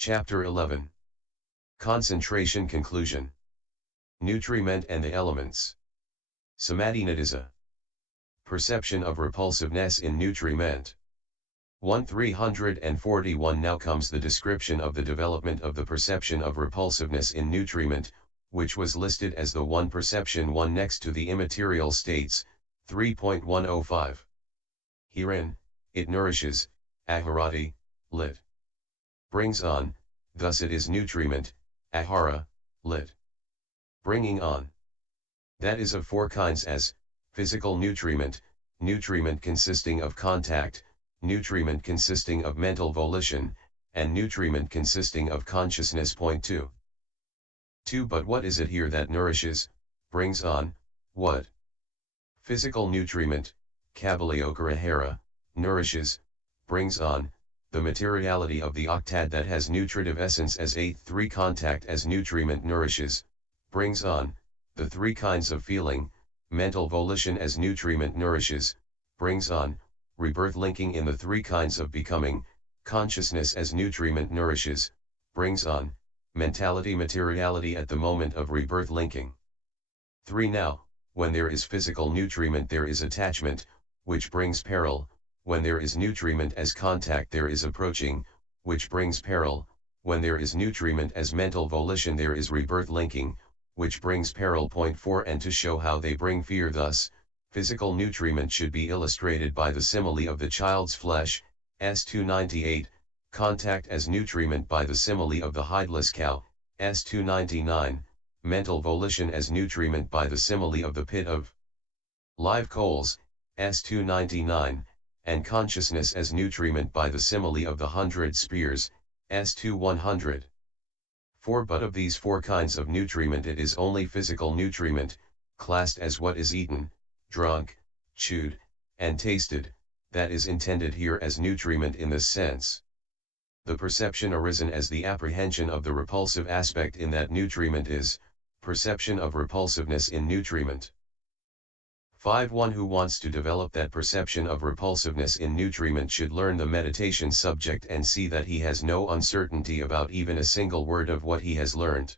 Chapter 11. Concentration Conclusion. Nutriment and the Elements. Samadhinadisa. Perception of repulsiveness in nutriment. 1341. Now comes the description of the development of the perception of repulsiveness in nutriment, which was listed as the one perception one next to the immaterial states, 3.105. Herein, it nourishes, aharati, lit. Brings on, thus it is nutriment, ahara, lit. Bringing on. That is of four kinds as, physical nutriment, nutriment consisting of contact, nutriment consisting of mental volition, and nutriment consisting of consciousness. Point 2. 2. But what is it here that nourishes, brings on, what? Physical nutriment, kavalyokarahara, nourishes, brings on, the materiality of the octad that has nutritive essence as 8.3. Contact as nutriment nourishes, brings on, the three kinds of feeling, mental volition as nutriment nourishes, brings on, rebirth linking in the three kinds of becoming, consciousness as nutriment nourishes, brings on, mentality materiality at the moment of rebirth linking. 3. Now, when there is physical nutriment there is attachment, which brings peril, when there is nutriment as contact there is approaching, which brings peril, when there is nutriment as mental volition there is rebirth linking, which brings peril. Point 4. And to show how they bring fear thus, physical nutriment should be illustrated by the simile of the child's flesh, S298, contact as nutriment by the simile of the hideless cow, S299, mental volition as nutriment by the simile of the pit of live coals, S299, and consciousness as nutriment by the simile of the 100 spears, S2 100. 4. But of these four kinds of nutriment it is only physical nutriment, classed as what is eaten, drunk, chewed, and tasted, that is intended here as nutriment in this sense. The perception arisen as the apprehension of the repulsive aspect in that nutriment is, perception of repulsiveness in nutriment. 5. One who wants to develop that perception of repulsiveness in nutriment should learn the meditation subject and see that he has no uncertainty about even a single word of what he has learned.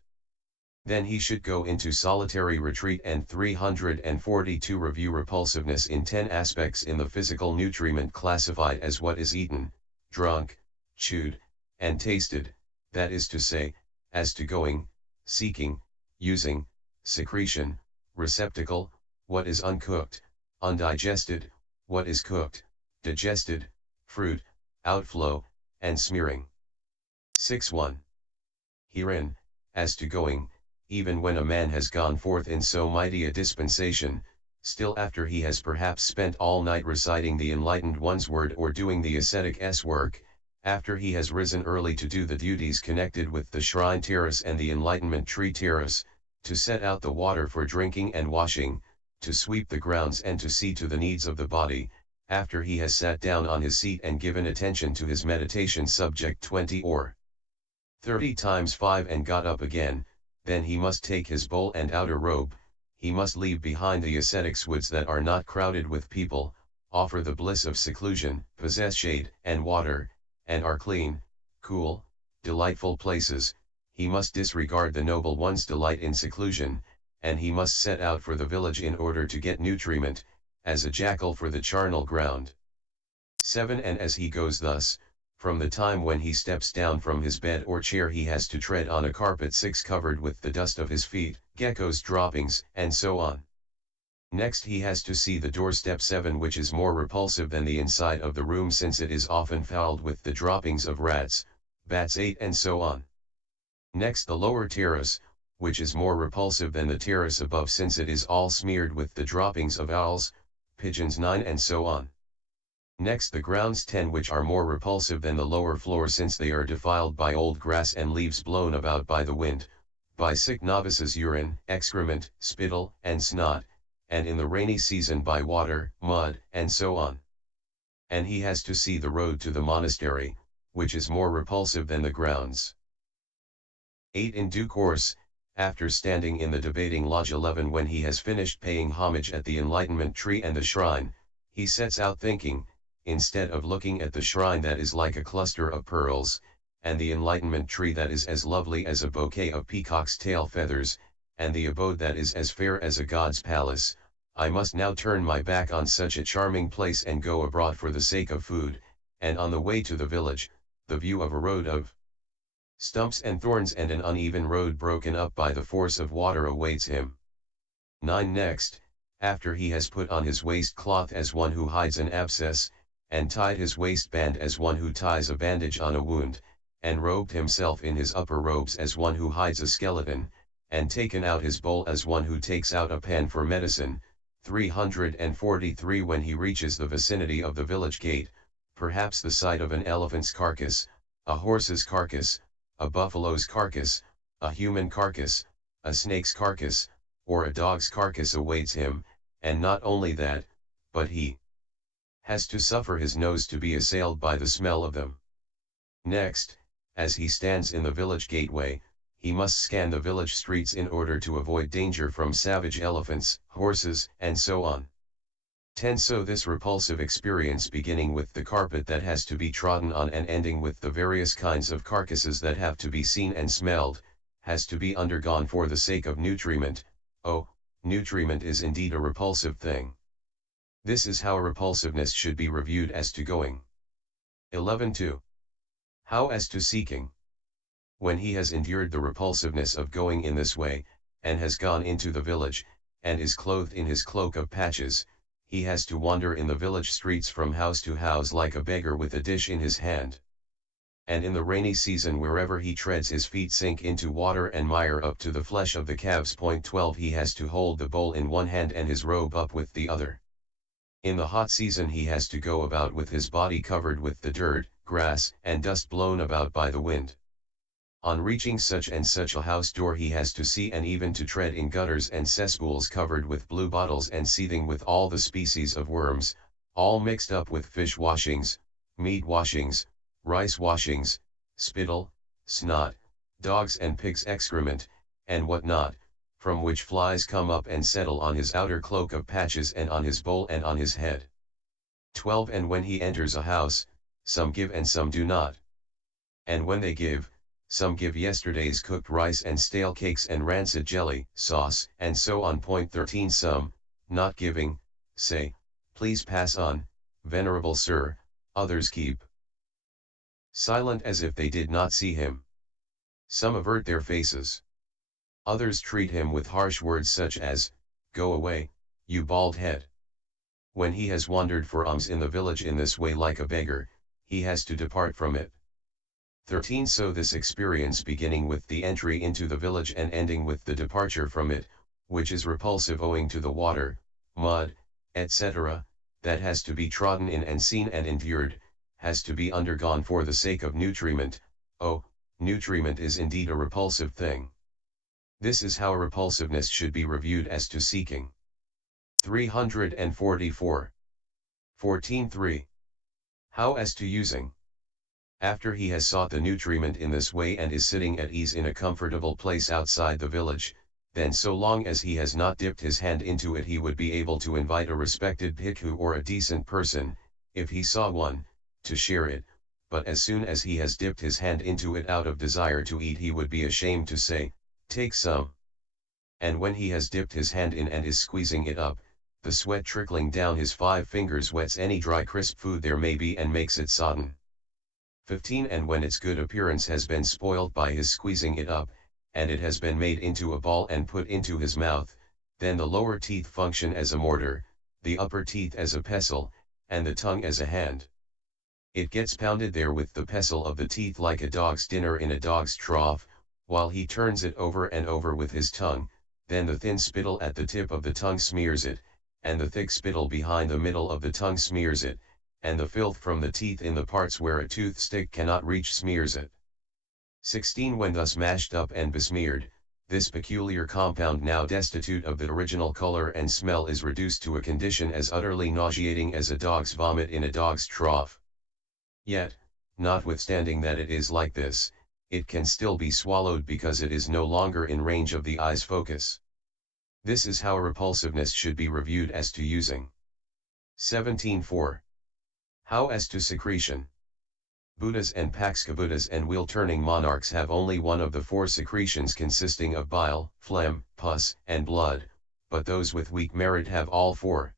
Then he should go into solitary retreat and 342 review repulsiveness in 10 aspects in the physical nutriment classified as what is eaten, drunk, chewed, and tasted, that is to say, as to going, seeking, using, secretion, receptacle, what is uncooked, undigested, what is cooked, digested, fruit, outflow, and smearing. 6.1. Herein, as to going, even when a man has gone forth in so mighty a dispensation, still after he has perhaps spent all night reciting the enlightened one's word or doing the ascetic's work, after he has risen early to do the duties connected with the shrine terrace and the enlightenment tree terrace, to set out the water for drinking and washing, to sweep the grounds and to see to the needs of the body, after he has sat down on his seat and given attention to his meditation subject 20 or 30 times 5 and got up again, then he must take his bowl and outer robe, he must leave behind the ascetic's woods that are not crowded with people, offer the bliss of seclusion, possess shade and water, and are clean, cool, delightful places, he must disregard the noble one's delight in seclusion, and he must set out for the village in order to get nutriment, as a jackal for the charnel ground. 7. And as he goes thus, from the time when he steps down from his bed or chair he has to tread on a carpet 6 covered with the dust of his feet, geckos' droppings, and so on. Next he has to see the doorstep 7 which is more repulsive than the inside of the room since it is often fouled with the droppings of rats, bats 8 and so on. Next the lower terrace, which is more repulsive than the terrace above since it is all smeared with the droppings of owls, pigeons 9 and so on. Next the grounds 10 which are more repulsive than the lower floor since they are defiled by old grass and leaves blown about by the wind, by sick novices' urine, excrement, spittle, and snot, and in the rainy season by water, mud, and so on. And he has to see the road to the monastery, which is more repulsive than the grounds. 8. In due course, after standing in the debating lodge 11 when he has finished paying homage at the enlightenment tree and the shrine, he sets out thinking, instead of looking at the shrine that is like a cluster of pearls, and the enlightenment tree that is as lovely as a bouquet of peacock's tail feathers, and the abode that is as fair as a god's palace, I must now turn my back on such a charming place and go abroad for the sake of food, and on the way to the village, the view of a road of stumps and thorns and an uneven road broken up by the force of water awaits him. 9. Next, after he has put on his waistcloth as one who hides an abscess, and tied his waistband as one who ties a bandage on a wound, and robed himself in his upper robes as one who hides a skeleton, and taken out his bowl as one who takes out a pan for medicine. 343. When he reaches the vicinity of the village gate, perhaps the sight of an elephant's carcass, a horse's carcass, a buffalo's carcass, a human carcass, a snake's carcass, or a dog's carcass awaits him, and not only that, but he has to suffer his nose to be assailed by the smell of them. Next, as he stands in the village gateway, he must scan the village streets in order to avoid danger from savage elephants, horses, and so on. 10. So this repulsive experience, beginning with the carpet that has to be trodden on and ending with the various kinds of carcasses that have to be seen and smelled, has to be undergone for the sake of nutriment. Oh, nutriment is indeed a repulsive thing. This is how repulsiveness should be reviewed as to going. 11.2. How as to seeking. When he has endured the repulsiveness of going in this way, and has gone into the village, and is clothed in his cloak of patches, he has to wander in the village streets from house to house like a beggar with a dish in his hand. And in the rainy season wherever he treads his feet sink into water and mire up to the flesh of the calves. 12. He has to hold the bowl in one hand and his robe up with the other. In the hot season he has to go about with his body covered with the dirt, grass, and dust blown about by the wind. On reaching such and such a house door he has to see and even to tread in gutters and cesspools covered with blue bottles and seething with all the species of worms, all mixed up with fish washings, meat washings, rice washings, spittle, snot, dogs and pigs' excrement, and what not, from which flies come up and settle on his outer cloak of patches and on his bowl and on his head. 12. And when he enters a house, some give and some do not. And when they give, some give yesterday's cooked rice and stale cakes and rancid jelly, sauce, and so on. 13. Some, not giving, say, please pass on, venerable sir. Others keep silent as if they did not see him. Some avert their faces. Others treat him with harsh words such as, go away, you bald head. When he has wandered for alms in the village in this way like a beggar, he has to depart from it. 13. So this experience, beginning with the entry into the village and ending with the departure from it, which is repulsive owing to the water, mud, etc., that has to be trodden in and seen and endured, has to be undergone for the sake of nutriment. Oh, nutriment is indeed a repulsive thing. This is how repulsiveness should be reviewed as to seeking. 344. 14.3. How as to using. After he has sought the nutriment in this way and is sitting at ease in a comfortable place outside the village, then so long as he has not dipped his hand into it he would be able to invite a respected bhikkhu or a decent person, if he saw one, to share it, but as soon as he has dipped his hand into it out of desire to eat he would be ashamed to say, take some. And when he has dipped his hand in and is squeezing it up, the sweat trickling down his 5 fingers wets any dry crisp food there may be and makes it sodden. 15. And when its good appearance has been spoiled by his squeezing it up, and it has been made into a ball and put into his mouth, then the lower teeth function as a mortar, the upper teeth as a pestle, and the tongue as a hand. It gets pounded there with the pestle of the teeth like a dog's dinner in a dog's trough, while he turns it over and over with his tongue, then the thin spittle at the tip of the tongue smears it, and the thick spittle behind the middle of the tongue smears it, and the filth from the teeth in the parts where a toothstick cannot reach smears it. 16. When thus mashed up and besmeared, this peculiar compound, now destitute of the original color and smell, is reduced to a condition as utterly nauseating as a dog's vomit in a dog's trough. Yet, notwithstanding that it is like this, it can still be swallowed because it is no longer in range of the eye's focus. This is how repulsiveness should be reviewed as to using. 17.4. How as to secretion. Buddhas and Paksha-Buddhas and wheel-turning monarchs have only one of the four secretions consisting of bile, phlegm, pus, and blood, but those with weak merit have all four.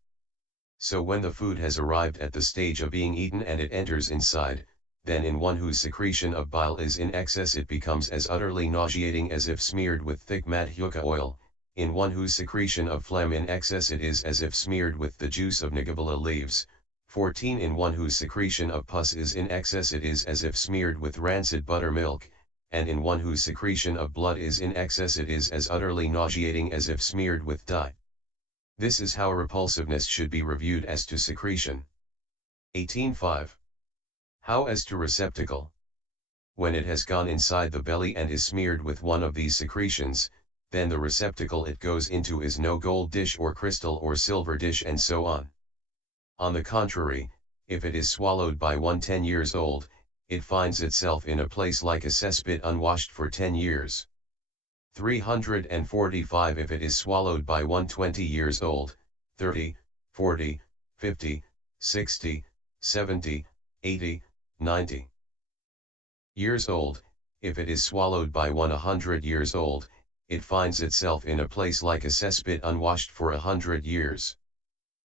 So when the food has arrived at the stage of being eaten and it enters inside, then in one whose secretion of bile is in excess it becomes as utterly nauseating as if smeared with thick madhuka oil, in one whose secretion of phlegm in excess it is as if smeared with the juice of nigabala leaves. 14 In one whose secretion of pus is in excess it is as if smeared with rancid buttermilk, and in one whose secretion of blood is in excess it is as utterly nauseating as if smeared with dye. This is how repulsiveness should be reviewed as to secretion. 18.5. How as to receptacle? When it has gone inside the belly and is smeared with one of these secretions, then the receptacle it goes into is no gold dish or crystal or silver dish and so on. On the contrary, if it is swallowed by one 10 years old, it finds itself in a place like a cesspit unwashed for 10 years. 345 If it is swallowed by one 20 years old, 30, 40, 50, 60, 70, 80, 90 years old, if it is swallowed by one 100 years old, it finds itself in a place like a cesspit unwashed for 100 years.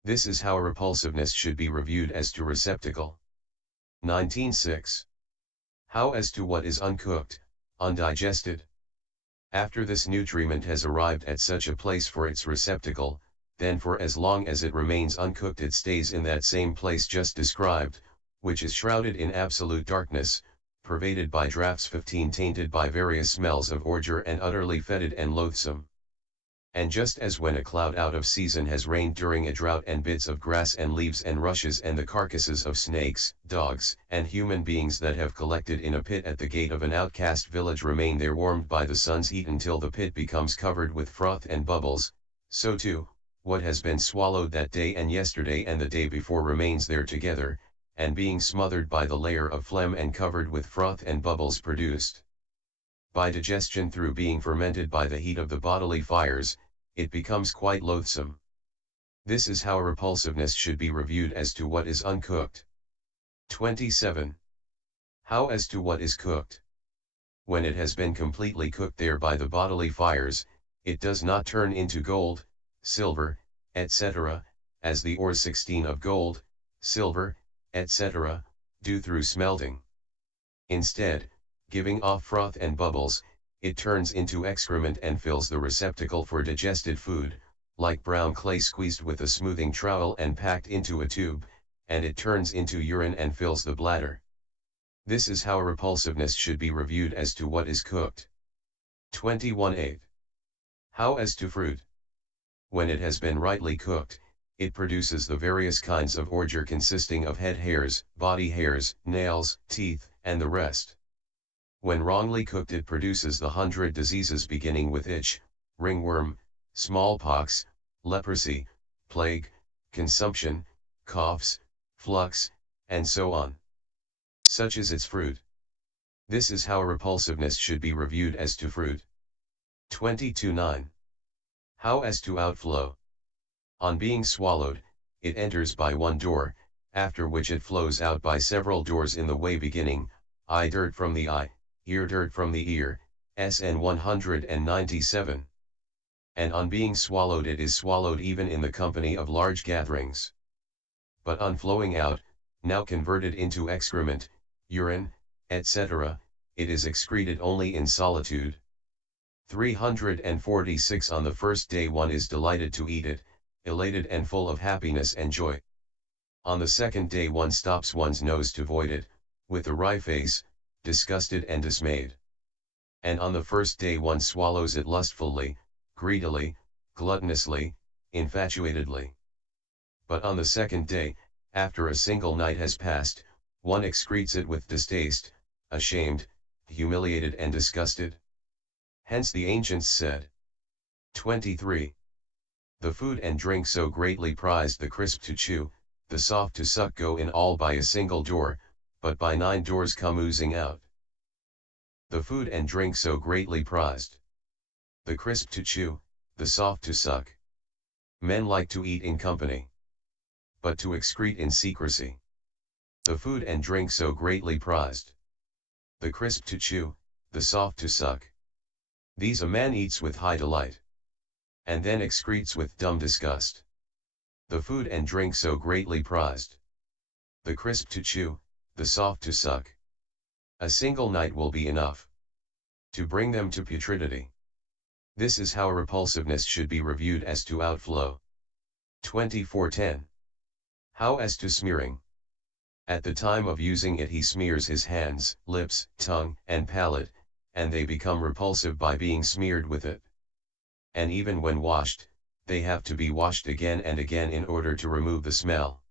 This is how repulsiveness should be reviewed as to receptacle. 19.6. How as to what is uncooked, undigested? After this nutriment has arrived at such a place for its receptacle, then for as long as it remains uncooked it stays in that same place just described, which is shrouded in absolute darkness, pervaded by draughts 15 tainted by various smells of ordure and utterly fetid and loathsome. And just as when a cloud out of season has rained during a drought and bits of grass and leaves and rushes and the carcasses of snakes, dogs, and human beings that have collected in a pit at the gate of an outcast village remain there warmed by the sun's heat until the pit becomes covered with froth and bubbles, so too, what has been swallowed that day and yesterday and the day before remains there together, and being smothered by the layer of phlegm and covered with froth and bubbles produced by digestion through being fermented by the heat of the bodily fires, it becomes quite loathsome. This is how repulsiveness should be reviewed as to what is uncooked. 27. How as to what is cooked? When it has been completely cooked there by the bodily fires, it does not turn into gold, silver, etc., as the ores 16 of gold, silver, etc., do through smelting. Instead, giving off froth and bubbles, it turns into excrement and fills the receptacle for digested food, like brown clay squeezed with a smoothing trowel and packed into a tube, and it turns into urine and fills the bladder. This is how repulsiveness should be reviewed as to what is cooked. 21.8. How as to fruit? When it has been rightly cooked, it produces the various kinds of ordure consisting of head hairs, body hairs, nails, teeth, and the rest. When wrongly cooked it produces the 100 diseases beginning with itch, ringworm, smallpox, leprosy, plague, consumption, coughs, flux, and so on. Such is its fruit. This is how repulsiveness should be reviewed as to fruit. 22.9. How as to outflow? On being swallowed, it enters by one door, after which it flows out by several doors in the way beginning, eye dirt from the eye, ear dirt from the ear, SN 197. And on being swallowed it is swallowed even in the company of large gatherings. But on flowing out, now converted into excrement, urine, etc., it is excreted only in solitude. 346 On the first day one is delighted to eat it, elated and full of happiness and joy. On the second day one stops one's nose to void it, with a wry face, disgusted and dismayed. And on the first day one swallows it lustfully, greedily, gluttonously, infatuatedly. But on the second day, after a single night has passed, one excretes it with distaste, ashamed, humiliated and disgusted. Hence the ancients said. 23. The food and drink so greatly prized the crisp to chew, the soft to suck go in all by a single door, but by 9 doors come oozing out. The food and drink so greatly prized. The crisp to chew, the soft to suck. Men like to eat in company, but to excrete in secrecy. The food and drink so greatly prized. The crisp to chew, the soft to suck. These a man eats with high delight, and then excretes with dumb disgust. The food and drink so greatly prized. The crisp to chew, the soft to suck. A single night will be enough to bring them to putridity. This is how repulsiveness should be reviewed as to outflow. 2410. How as to smearing. At the time of using it he smears his hands, lips, tongue, and palate, and they become repulsive by being smeared with it. And even when washed, they have to be washed again and again in order to remove the smell.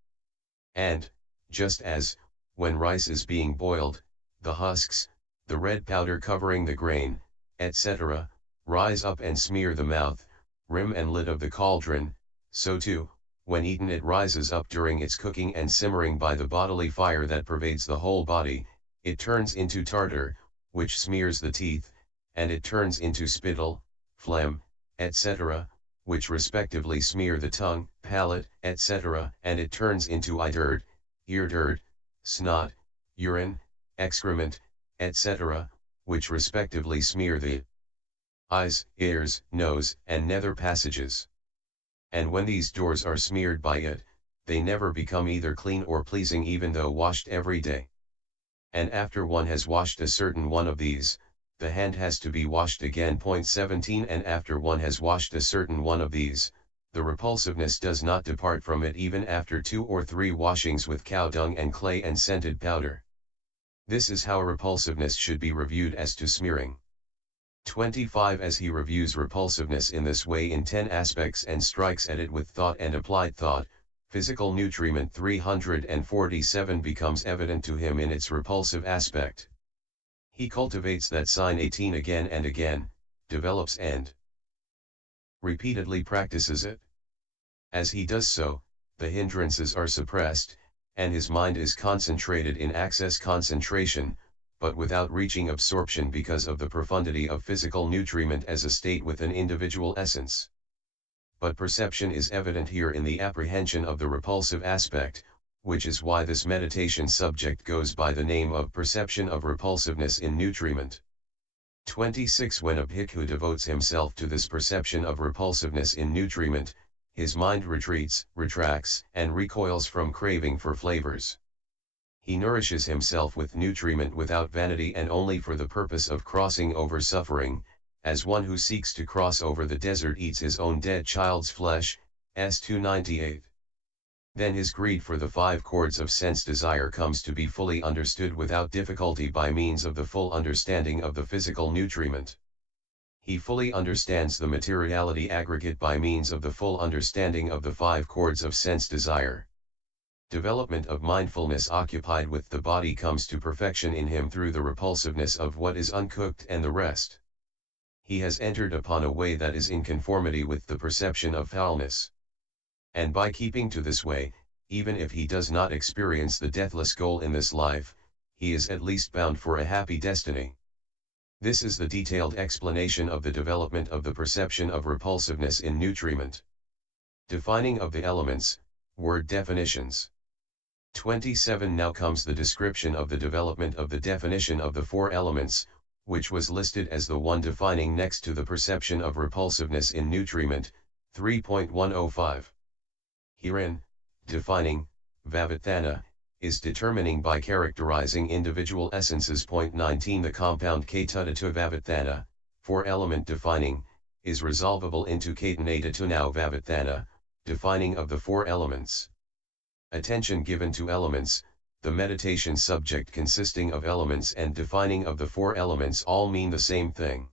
And, just as, when rice is being boiled, the husks, the red powder covering the grain, etc., rise up and smear the mouth, rim and lid of the cauldron, so too, when eaten it rises up during its cooking and simmering by the bodily fire that pervades the whole body, it turns into tartar, which smears the teeth, and it turns into spittle, phlegm, etc., which respectively smear the tongue, palate, etc., and it turns into eye dirt, ear dirt, snot, urine, excrement, etc., which respectively smear the eyes, ears, nose, and nether passages. And when these doors are smeared by it, they never become either clean or pleasing even though washed every day. And after one has washed a certain one of these, the hand has to be washed again. 17 And after one has washed a certain one of these, the repulsiveness does not depart from it even after 2 or 3 washings with cow dung and clay and scented powder. This is how repulsiveness should be reviewed as to smearing. 25 As he reviews repulsiveness in this way in 10 aspects and strikes at it with thought and applied thought, physical nutriment 347 becomes evident to him in its repulsive aspect. He cultivates that sign 18 again and again, develops and repeatedly practices it. As he does so, the hindrances are suppressed, and his mind is concentrated in access concentration, but without reaching absorption because of the profundity of physical nutriment as a state with an individual essence. But perception is evident here in the apprehension of the repulsive aspect, which is why this meditation subject goes by the name of perception of repulsiveness in nutriment. 26 When a bhikkhu devotes himself to this perception of repulsiveness in nutriment, his mind retreats, retracts, and recoils from craving for flavors. He nourishes himself with nutriment without vanity and only for the purpose of crossing over suffering, as one who seeks to cross over the desert eats his own dead child's flesh, S298. Then his greed for the 5 chords of sense desire comes to be fully understood without difficulty by means of the full understanding of the physical nutriment. He fully understands the materiality aggregate by means of the full understanding of the 5 chords of sense desire. Development of mindfulness occupied with the body comes to perfection in him through the repulsiveness of what is uncooked and the rest. He has entered upon a way that is in conformity with the perception of foulness. And by keeping to this way, even if he does not experience the deathless goal in this life, he is at least bound for a happy destiny. This is the detailed explanation of the development of the perception of repulsiveness in nutriment. Defining of the elements, word definitions. 27 Now comes the description of the development of the definition of the 4 elements, which was listed as the one defining next to the perception of repulsiveness in nutriment, 3.105. Herein, defining, Vavatthana, is determining by characterizing individual essences. 19 The compound Ketutatu Vavatthana, 4-element defining, is resolvable into Ketanatatu Vavatthana, defining of the 4 elements. Attention given to elements, the meditation subject consisting of elements and defining of the 4 elements all mean the same thing.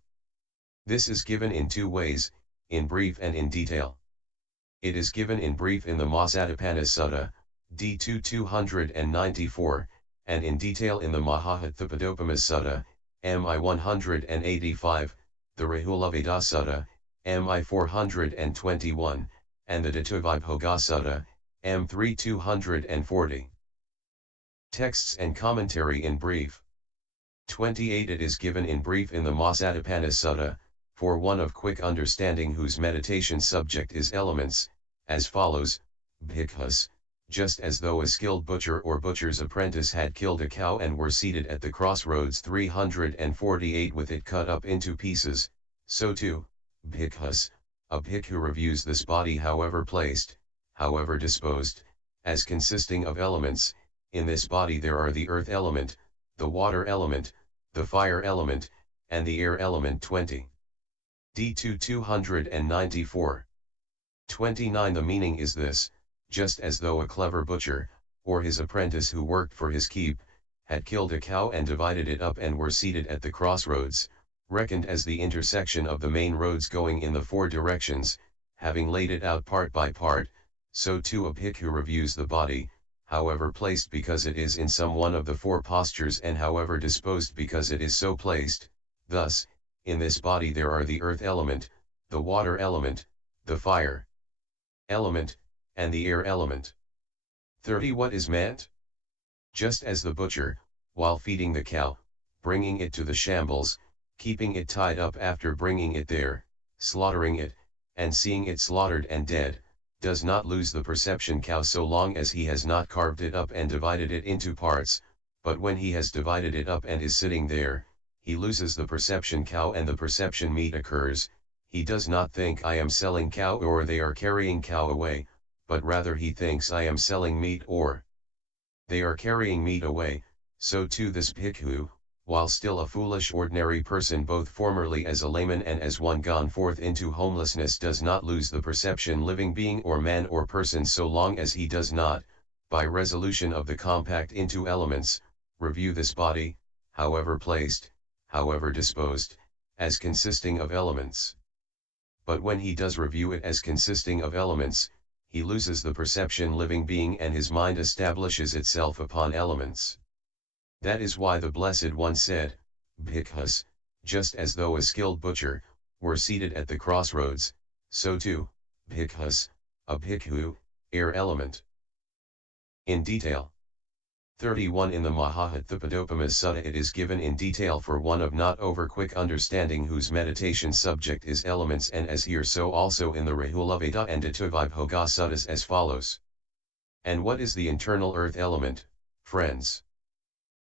This is given in 2 ways, in brief and in detail. It is given in brief in the Masatipana Sutta, D2 294, and in detail in the Mahahathapadopama Sutta, MI 185, the Rahulaveda Sutta, MI 421, and the Dhatuvaibhoga Sutta, M3 240. Texts and commentary in brief. 28 It is given in brief in the Masatipana Sutta, for one of quick understanding whose meditation subject is elements, as follows: Bhikkhus, just as though a skilled butcher or butcher's apprentice had killed a cow and were seated at the crossroads 348 with it cut up into pieces, so too, bhikkhus, a bhikkhu reviews this body however placed, however disposed, as consisting of elements. In this body there are the earth element, the water element, the fire element, and the air element 20. D2 294. 29. The meaning is this: just as though a clever butcher, or his apprentice who worked for his keep, had killed a cow and divided it up and were seated at the crossroads, reckoned as the intersection of the main roads going in the four directions, having laid it out part by part, so too a bhikkhu reviews the body, however placed because it is in some one of the four postures and however disposed because it is so placed. Thus, in this body there are the earth element, the water element, the fire element, and the air element. 30. What is meant? Just as the butcher, while feeding the cow, bringing it to the shambles, keeping it tied up after bringing it there, slaughtering it, and seeing it slaughtered and dead, does not lose the perception cow so long as he has not carved it up and divided it into parts, but when he has divided it up and is sitting there, he loses the perception cow and the perception meat occurs. He does not think I am selling cow or they are carrying cow away, but rather he thinks I am selling meat or they are carrying meat away. So too this bhikkhu, while still a foolish ordinary person both formerly as a layman and as one gone forth into homelessness, does not lose the perception living being or man or person so long as he does not, by resolution of the compact into elements, review this body, however placed, however disposed, as consisting of elements. But when he does review it as consisting of elements, he loses the perception living being and his mind establishes itself upon elements. That is why the Blessed One said, Bhikkhus, just as though a skilled butcher, were seated at the crossroads, so too, Bhikkhus, a bhikkhu, air element. In detail. 31. In the Mahahathapadopama Sutta it is given in detail for one of not over quick understanding whose meditation subject is elements, and as here so also in the Rahulaveda and Visuddhimagga Suttas as follows. And what is the internal earth element, friends?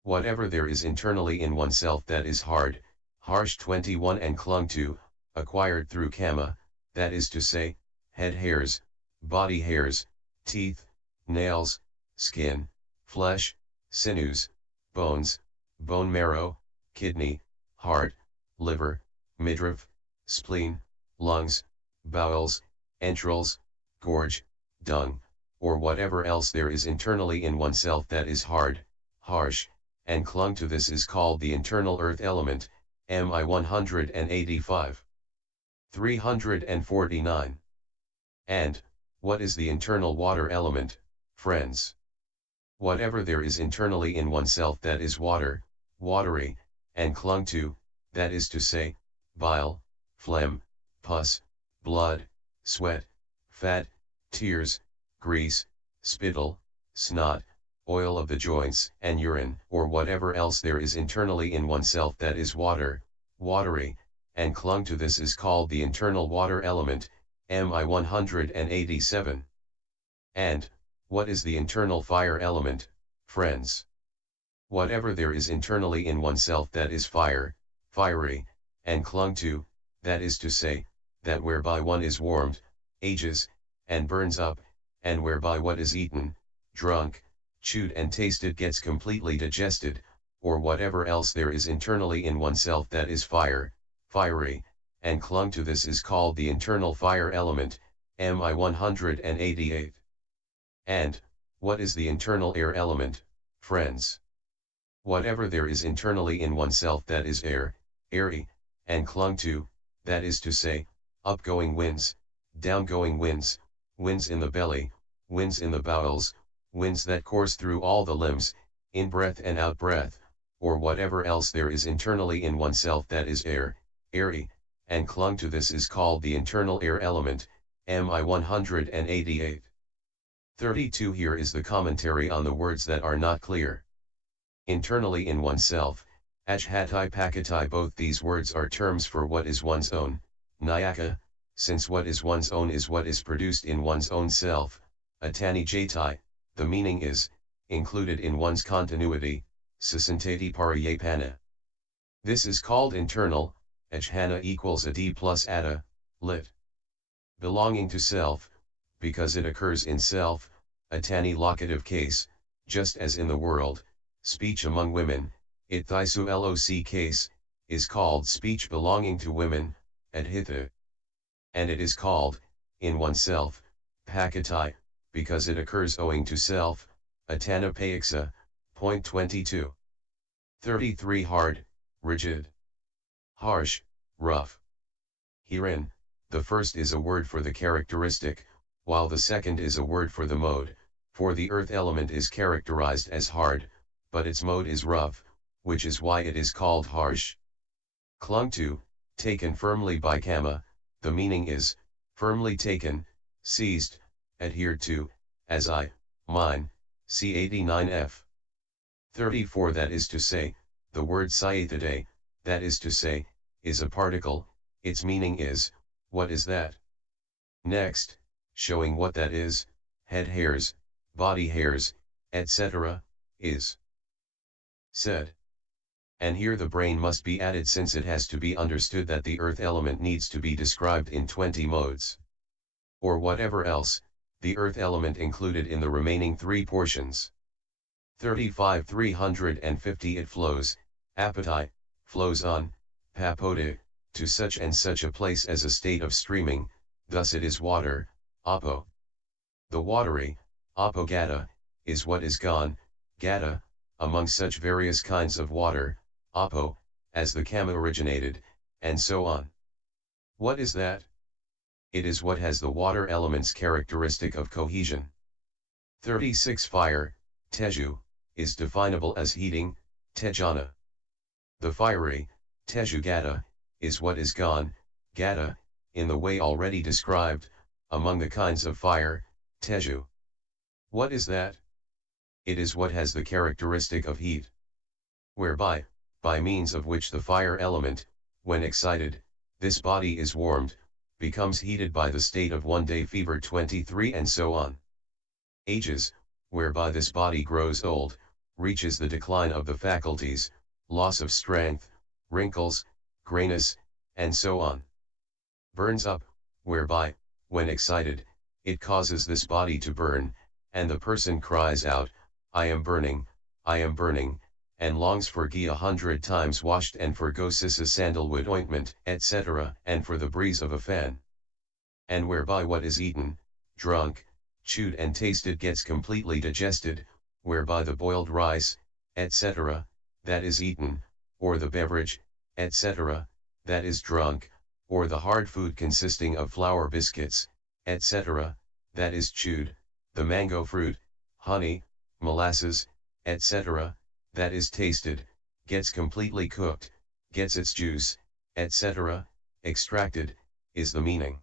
Whatever there is internally in oneself that is hard, harsh 21 and clung to, acquired through kama, that is to say, head hairs, body hairs, teeth, nails, skin, flesh, sinews, bones, bone marrow, kidney, heart, liver, midriff, spleen, lungs, bowels, entrails, gorge, dung, or whatever else there is internally in oneself that is hard, harsh, and clung to this is called the internal earth element, MI 185. 349. And, what is the internal water element, friends? Whatever there is internally in oneself that is water, watery, and clung to, that is to say, bile, phlegm, pus, blood, sweat, fat, tears, grease, spittle, snot, oil of the joints, and urine, or whatever else there is internally in oneself that is water, watery, and clung to this is called the internal water element, MI 187. And, what is the internal fire element, friends? Whatever there is internally in oneself that is fire, fiery, and clung to, that is to say, that whereby one is warmed, ages, and burns up, and whereby what is eaten, drunk, chewed and tasted gets completely digested, or whatever else there is internally in oneself that is fire, fiery, and clung to this is called the internal fire element, MI 188. And, what is the internal air element, friends? Whatever there is internally in oneself that is air, airy, and clung to, that is to say, upgoing winds, downgoing winds, winds in the belly, winds in the bowels, winds that course through all the limbs, in-breath and out-breath, or whatever else there is internally in oneself that is air, airy, and clung to this is called the internal air element, MI 188. 32. Here is the commentary on the words that are not clear. Internally in oneself, ajhati pakati. Both these words are terms for what is one's own, nyaka, since what is one's own is what is produced in one's own self, atani jati, the meaning is, included in one's continuity, sasantati parayapana. This is called internal, ajhana equals adi plus atta, lit. Belonging to self, because it occurs in self, a tani locative case, just as in the world, speech among women, it thisu loc case, is called speech belonging to women, adhitha. And it is called, in oneself, pakatai, because it occurs owing to self, atana payaksa, point 22. 33 Hard, rigid, harsh, rough. Herein, the first is a word for the characteristic, while the second is a word for the mode, for the earth element is characterized as hard, but its mode is rough, which is why it is called harsh. Clung to, taken firmly by kama, the meaning is, firmly taken, seized, adhered to, as I, mine, c. 89f. 34 That is to say, the word sayatade, that is to say, is a particle, its meaning is, what is that? Next, showing what that is, head hairs, body hairs, etc., is said. And here the brain must be added since it has to be understood that the earth element needs to be described in 20 modes. Or whatever else, the earth element included in the remaining 3 portions. 35 350 It flows, appetite, flows on, papoda, to such and such a place as a state of streaming, thus it is water, apo. The watery, apogata, is what is gone, gata, among such various kinds of water, apo, as the kama originated, and so on. What is that? It is what has the water element's characteristic of cohesion. 36 Fire, teju, is definable as heating, tejana. The fiery, tejugata, is what is gone, gata, in the way already described, among the kinds of fire, teju. What is that? It is what has the characteristic of heat. Whereby, by means of which the fire element, when excited, this body is warmed, becomes heated by the state of 1-day fever 23 and so on. Ages, whereby this body grows old, reaches the decline of the faculties, loss of strength, wrinkles, grayness, and so on. Burns up, whereby, when excited, it causes this body to burn, and the person cries out, I am burning, and longs for ghee 100 times washed and for gosisa sandalwood ointment, etc., and for the breeze of a fan. And whereby what is eaten, drunk, chewed and tasted gets completely digested, whereby the boiled rice, etc., that is eaten, or the beverage, etc., that is drunk, or the hard food consisting of flour biscuits, etc., that is chewed, the mango fruit, honey, molasses, etc., that is tasted, gets completely cooked, gets its juice, etc., extracted, is the meaning.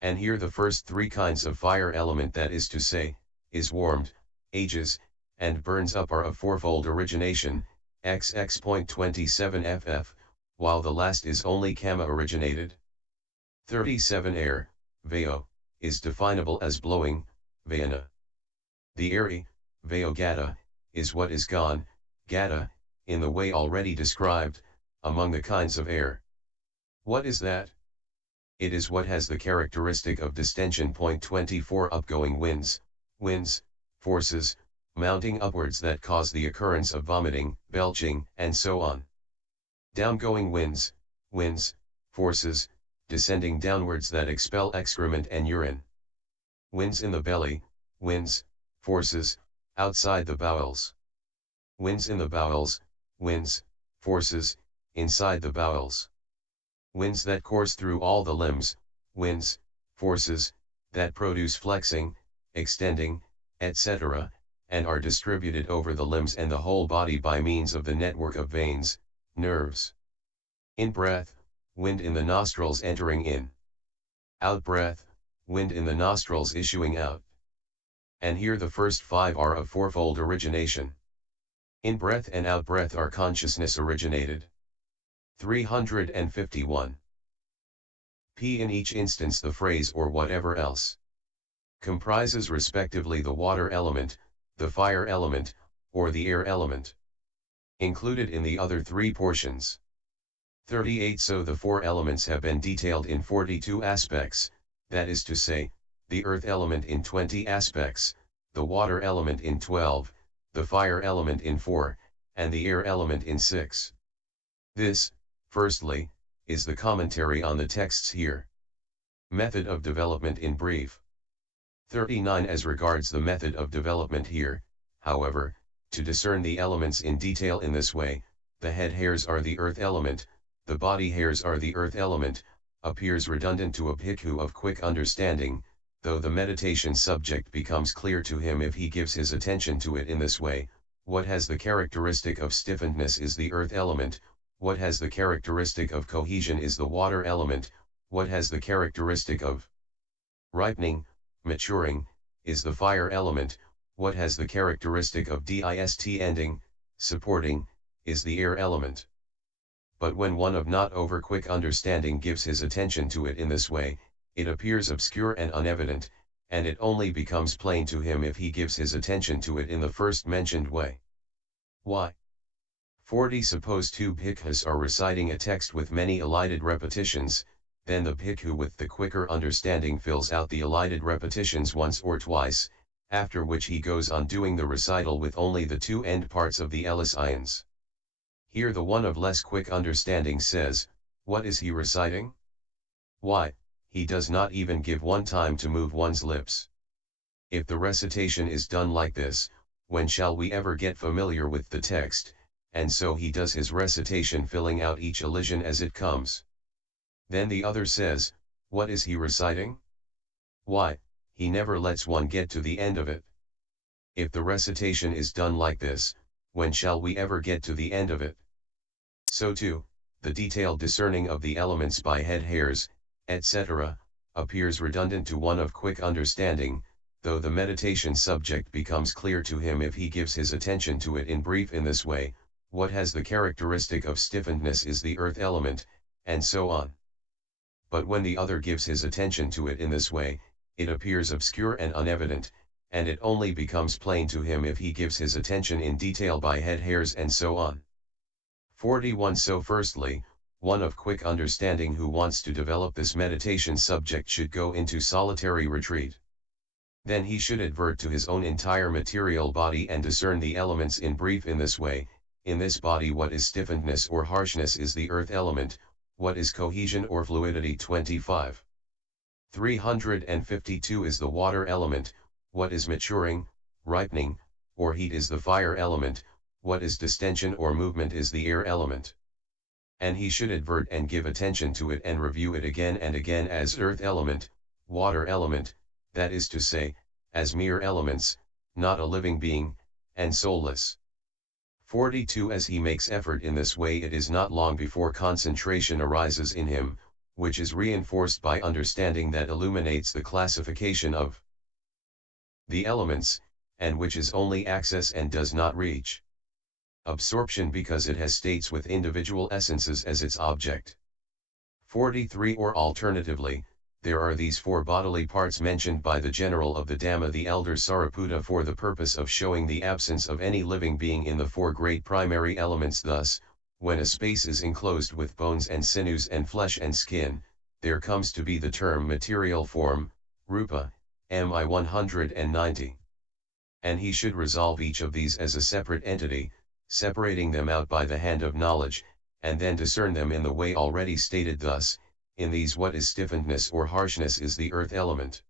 And here the first 3 kinds of fire element, that is to say, is warmed, ages, and burns up, are of fourfold origination, XX.27 ff, while the last is only kama originated. 37 Air, vayo, is definable as blowing, vayana. The airy, vayogata, is what is gone, gata, in the way already described, among the kinds of air. What is that? It is what has the characteristic of distension. 24 Upgoing winds, forces, mounting upwards that cause the occurrence of vomiting, belching, and so on. Downgoing winds, forces, descending downwards that expel excrement and urine. Winds in the belly, forces, outside the bowels. Winds in the bowels, forces, inside the bowels. Winds that course through all the limbs, forces, that produce flexing, extending, etc., and are distributed over the limbs and the whole body by means of the network of veins, nerves. In breath, wind in the nostrils entering in. Out breath, wind in the nostrils issuing out. And here the first 5 are of fourfold origination. In breath and out breath are consciousness originated. 351. P. In each instance the phrase or whatever else comprises respectively the water element, the fire element, or the air element. Included in the other three portions. 38. So the four elements have been detailed in 42 aspects, that is to say, the earth element in 20 aspects, the water element in 12, the fire element in 4, and the air element in 6. This, firstly, is the commentary on the texts here. Method of development in brief. 39. As regards the method of development here, however, to discern the elements in detail in this way, the head hairs are the earth element, the body hairs are the earth element, appears redundant to a bhikkhu of quick understanding, though the meditation subject becomes clear to him if he gives his attention to it in this way. What has the characteristic of stiffness is the earth element, what has the characteristic of cohesion is the water element, what has the characteristic of ripening, maturing, is the fire element, what has the characteristic of dist ending, supporting, is the air element. But when one of not over quick understanding gives his attention to it in this way, it appears obscure and unevident, and it only becomes plain to him if he gives his attention to it in the first mentioned way. Why? 40. Suppose two bhikkhus are reciting a text with many elided repetitions, then the bhikkhu with the quicker understanding fills out the elided repetitions once or twice, after which he goes on doing the recital with only the two end parts of the elis ions. Here the one of less quick understanding says, what is he reciting? Why, he does not even give one time to move one's lips. If the recitation is done like this, when shall we ever get familiar with the text? And so he does his recitation filling out each elision as it comes. Then the other says, what is he reciting? Why, he never lets one get to the end of it. If the recitation is done like this, when shall we ever get to the end of it? So too, the detailed discerning of the elements by head hairs, etc., appears redundant to one of quick understanding, though the meditation subject becomes clear to him if he gives his attention to it in brief in this way. What has the characteristic of stiffness is the earth element, and so on. But when the other gives his attention to it in this way, it appears obscure and unevident, and it only becomes plain to him if he gives his attention in detail by head hairs and so on. 41. So firstly, one of quick understanding who wants to develop this meditation subject should go into solitary retreat. Then he should advert to his own entire material body and discern the elements in brief in this way. In this body, what is stiffness or harshness is the earth element, what is cohesion or fluidity 25. 352 is the water element, what is maturing, ripening, or heat is the fire element, what is distension or movement is the air element. And he should advert and give attention to it and review it again and again as earth element, water element, that is to say, as mere elements, not a living being, and soulless. 42. As he makes effort in this way, it is not long before concentration arises in him, which is reinforced by understanding that illuminates the classification of the elements, and which is only access and does not reach absorption because it has states with individual essences as its object. 43. Or alternatively, there are these four bodily parts mentioned by the general of the Dhamma the elder Sariputta for the purpose of showing the absence of any living being in the four great primary elements. Thus, when a space is enclosed with bones and sinews and flesh and skin, there comes to be the term material form, rupa, mi 190. And he should resolve each of these as a separate entity, separating them out by the hand of knowledge, and then discern them in the way already stated. Thus, in these what is stiffness or harshness is the earth element.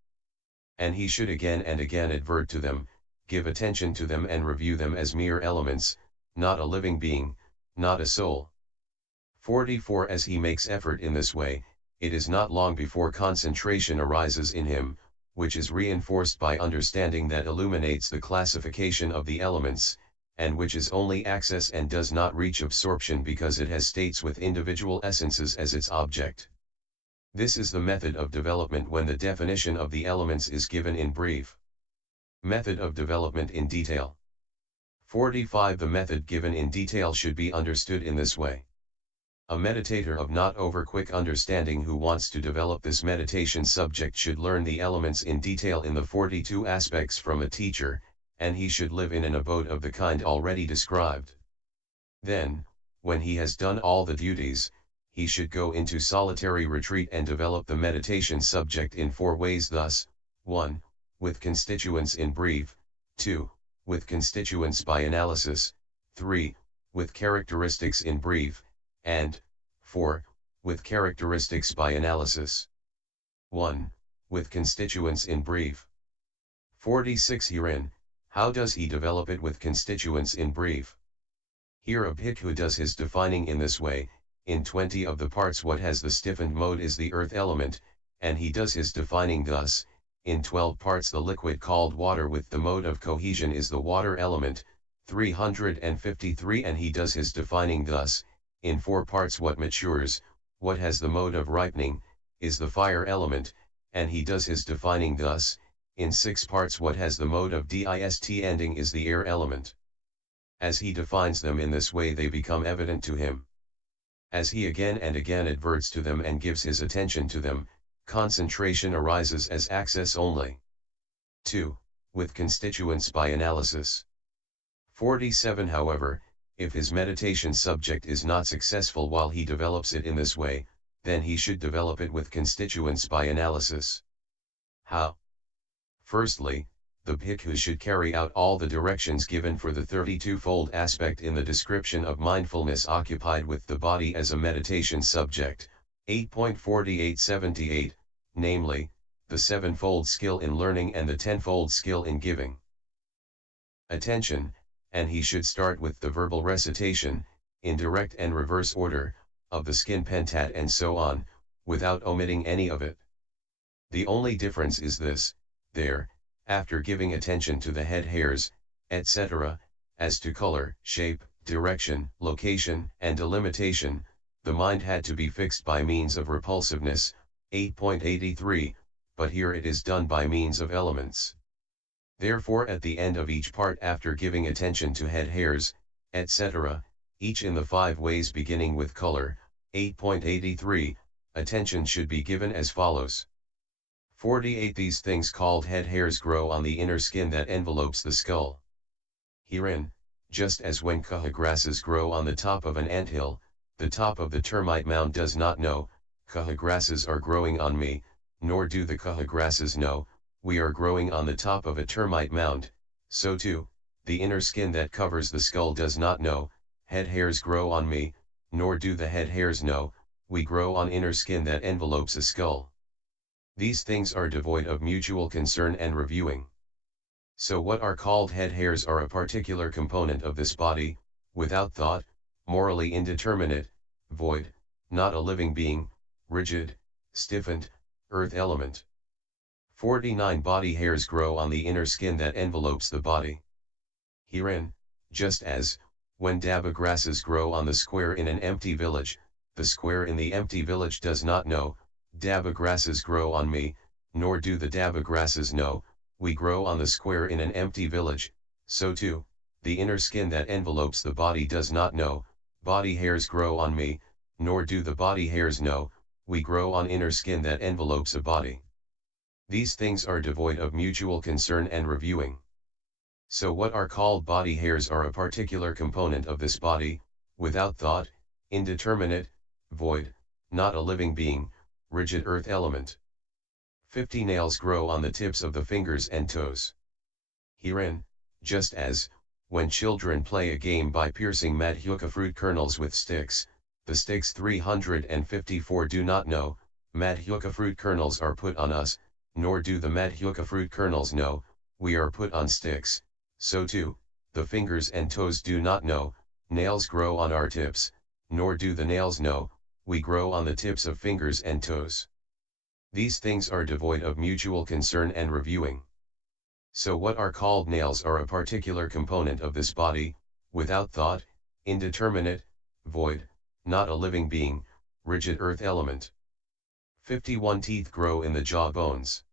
And he should again and again advert to them, give attention to them and review them as mere elements, not a living being, not a soul. 44. As he makes effort in this way, it is not long before concentration arises in him, which is reinforced by understanding that illuminates the classification of the elements, and which is only access and does not reach absorption because it has states with individual essences as its object. This is the method of development when the definition of the elements is given in brief. Method of development in detail. 45. The method given in detail should be understood in this way. A meditator of not over-quick understanding who wants to develop this meditation subject should learn the elements in detail in the 42 aspects from a teacher, and he should live in an abode of the kind already described. Then, when he has done all the duties, he should go into solitary retreat and develop the meditation subject in 4 ways thus: 1. With constituents in brief, 2. With constituents by analysis, 3. With characteristics in brief, and 4. With characteristics by analysis. 1. With constituents in brief. 46 Herein, how does he develop it with constituents in brief? Here a bhikkhu does his defining in this way: in 20 of the parts what has the stiffened mode is the earth element, and he does his defining thus: in 12 parts the liquid called water with the mode of cohesion is the water element, 353, and he does his defining thus: in 4 parts what matures, what has the mode of ripening, is the fire element, and he does his defining thus: in 6 parts what has the mode of dist ending is the air element. As he defines them in this way they become evident to him. As he again and again adverts to them and gives his attention to them, concentration arises as access only. 2. With constituents by analysis. 47 However, if his meditation subject is not successful while he develops it in this way, then he should develop it with constituents by analysis. How? Firstly, the bhikkhu should carry out all the directions given for the 32-fold aspect in the description of mindfulness occupied with the body as a meditation subject, 8.4878, namely, the 7-fold skill in learning and the 10-fold skill in giving attention, and he should start with the verbal recitation, in direct and reverse order, of the skin pentat and so on, without omitting any of it. The only difference is this: there, after giving attention to the head hairs, etc., as to color, shape, direction, location, and delimitation, the mind had to be fixed by means of repulsiveness, 8.83, but here it is done by means of elements. Therefore at the end of each part after giving attention to head hairs, etc., each in the 5 ways beginning with color, 8.83, attention should be given as follows. 48 These things called head hairs grow on the inner skin that envelopes the skull. Herein, just as when kuha grasses grow on the top of an anthill, the top of the termite mound does not know, kuha grasses are growing on me, nor do the kuha grasses know, we are growing on the top of a termite mound, so too, the inner skin that covers the skull does not know, head hairs grow on me, nor do the head hairs know, we grow on inner skin that envelopes a skull. These things are devoid of mutual concern and reviewing. So what are called head hairs are a particular component of this body, without thought, morally indeterminate, void, not a living being, rigid, stiffened, earth element. 49 Body hairs grow on the inner skin that envelopes the body. Herein, just as, when daba grasses grow on the square in an empty village, the square in the empty village does not know, daba grasses grow on me, nor do the daba grasses know, we grow on the square in an empty village, so too, the inner skin that envelopes the body does not know, body hairs grow on me, nor do the body hairs know, we grow on inner skin that envelopes a body. These things are devoid of mutual concern and reviewing. So what are called body hairs are a particular component of this body, without thought, indeterminate, void, not a living being, rigid earth element. 50 Nails grow on the tips of the fingers and toes. Herein, just as, when children play a game by piercing madhyuka fruit kernels with sticks, the sticks 354 do not know, madhyuka fruit kernels are put on us, nor do the madhyuka fruit kernels know, we are put on sticks, so too, the fingers and toes do not know, nails grow on our tips, nor do the nails know, we grow on the tips of fingers and toes. These things are devoid of mutual concern and reviewing. So what are called nails are a particular component of this body, without thought, indeterminate, void, not a living being, rigid earth element. 51 Teeth grow in the jaw bones.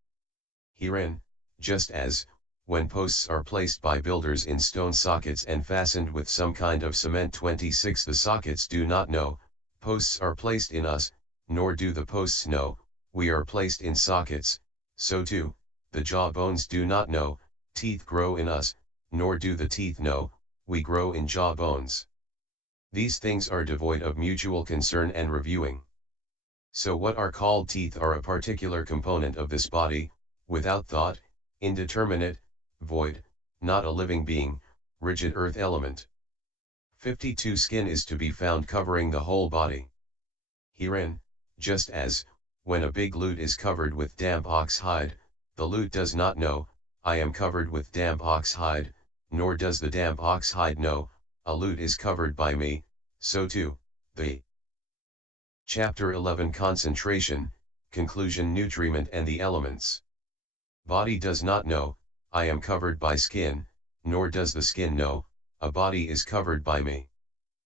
Herein, just as, when posts are placed by builders in stone sockets and fastened with some kind of cement, 26 The sockets do not know, Posts are placed in us, nor do the posts know, we are placed in sockets, so too, the jaw bones do not know, teeth grow in us, nor do the teeth know, we grow in jaw bones. These things are devoid of mutual concern and reviewing. So what are called teeth are a particular component of this body, without thought, indeterminate, void, not a living being, rigid earth element. 52 Skin is to be found covering the whole body. Herein, just as, when a big lute is covered with damp ox hide, the lute does not know, I am covered with damp ox hide, nor does the damp ox hide know, a lute is covered by me, so too, the Chapter 11 Concentration, Conclusion Nutriment and the Elements. Body does not know, I am covered by skin, nor does the skin know, a body is covered by me.